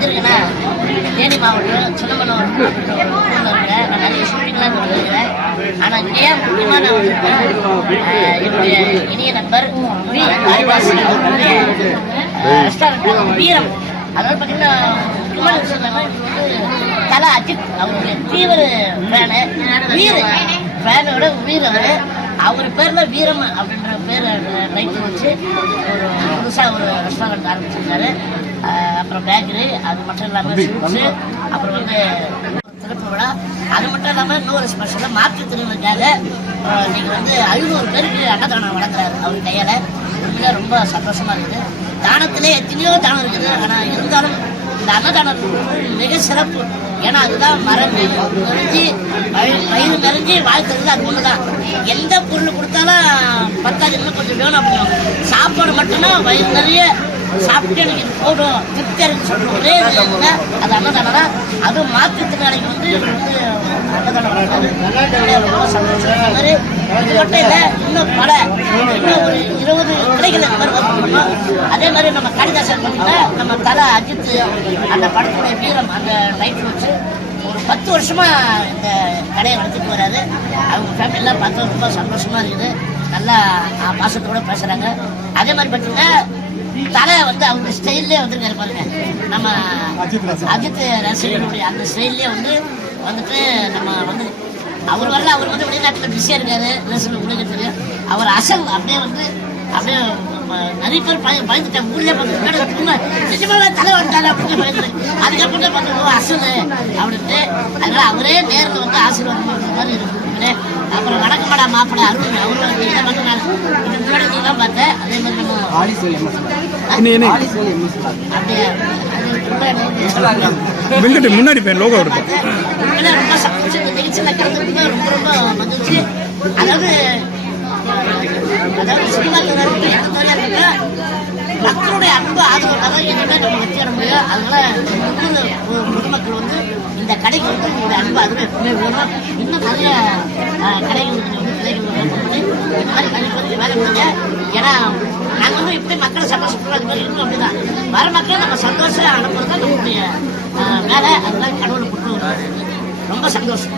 எங்க இருக்குன்னா தேனி மாவட்டம் சிதம்பரம் ஊர்ல இருக்கிறேன். நான் நிறைய ஷூட்டிங்லாம் பண்ணிருக்கிறேன். ஆனா இங்கே முக்கியமான என்னுடைய இனிய நண்பர் ரெஸ்டாரண்ட் வீரம். அதாவது பார்த்தீங்கன்னா முக்கியமான விஷயம் என்னன்னா இது வந்து தல அஜித் அவருடைய தீவிர ஃபேனு ஃபேனோட வீரர். அவர் பேர்ல வீரம் அப்படின்ற பேர் லைட் வச்சு ஒரு புதுசாக ஒரு ரெஸ்டாரண்ட் ஆரம்பிச்சிருக்காரு. அப்புறம் பேக்கரி, அது மட்டும் இல்லாமல் ஸ்வீட்ஸு, அப்புறம் வந்து திறப்பு விழா. அது மட்டும் இல்லாமல் இன்னொரு ஸ்பெஷலாக மாற்றுத்திறனுக்காக நீங்கள் வந்து 500 பேருக்கு அன்னதானம் வழங்குறாரு அவர் கையால். உண்மையில ரொம்ப சந்தோஷமா இருக்குது. தானத்திலே எத்தனையோ தானம் இருக்குது. ஆனால் இருந்தாலும் இந்த அன்னதானம் மிக சிறப்பு. ஏன்னா அதுதான் மரம் நிறைஞ்சி வயிறு நிறைஞ்சி வாழ்த்துறது. அது ஒண்ணுதான். எந்த பொருள் கொடுத்தாலும் பத்தாது, இன்னும் கொஞ்சம் வேணும் அப்படின்னு. சாப்பாடு மட்டும்தான் வயிறு நிறைய சாப்பிட்டு எனக்கு இது போடும் திருப்தியா இருக்கு சொல்ற ஒரே அது அன்னதானம் தான். அதுவும் மாற்றுத்திறனாளிக்கு வந்து அன்னதானம் ரொம்ப சந்தோஷம். இது மட்டும் இல்லை, இன்னும் பல இன்னும் ஒரு 20 கடைகள் இந்த மாதிரி வரணும். அதே மாதிரி நம்ம காளிதாசன் பார்த்தீங்கன்னா நம்ம தல அஜித் அந்த படத்துடைய வீரம் அந்த லைட் வச்சு ஒரு 10 வருஷமா இந்த கடையை வளர்த்துட்டு வராது. அவங்க ஃபேமிலியெல்லாம் பார்த்து ரொம்ப சந்தோஷமா இருக்குது. நல்லா பாசத்தோட பேசுறாங்க. அதே மாதிரி பார்த்தீங்கன்னா தலை வந்து அவங்க ஸ்டைல்லே வந்துருக்காரு பாருங்க. நம்ம அஜித் ரசிகர்களுடைய அந்த ஸ்டைல்லே வந்துட்டு நம்ம வந்து அவர் வரல. அவர் வந்து வெளிநாட்டில் பிஸியாக இருக்காரு. ரசிகர்கள் உலகத்துக்கு அவர் அசல் அப்படியே நிறைய பேர் பயந்துட்டாங்க. ஊர்லேயே பார்த்து நிஜமாக தலை வந்துட்டாரு அப்படின்னு பயந்துரு. அதுக்கப்புறம் தான் பார்த்து அசல் அப்படின்ட்டு. அதனால அவரே நேரில் வந்து ஆசீர்வாதம் மாதிரி இருக்கு. அப்புறம் வணக்கமாடா மாப்பிட அருண் அவரும் இதை வந்து நான் இதுக்கு முன்னாடி தான் பார்த்தேன். அதே மாதிரி நம்ம முன்னாடி லோகோ இருக்கும். ரொம்ப சந்தோஷம். இந்த நிகழ்ச்சியில் கலந்துட்டு ரொம்ப மகிழ்ச்சி. அதாவது சினிமா மக்களுடைய அன்பு ஆதரவு எதுவுமே நம்ம வச்சுட முடியும். அதனால பொதுமக்கள் வந்து இந்த கடைக்கு வந்து இந்த அன்பு அதுவே எப்பவுமே வேணும். இன்னும் நிறைய கடைகள் இந்த மாதிரி கண்டிப்பாக வேலை பண்ணுங்க. ஏன்னா நாங்கள் வந்து இப்படி மக்களை சந்தோஷப்படுறோம். அது மாதிரி இருக்கணும். அப்படிதான் வர மக்களை நம்ம சந்தோஷம் அனுப்புறது தான் நம்மளுடைய வேலை. அதெல்லாம் கடவுளை கொடுத்து ரொம்ப சந்தோஷம்.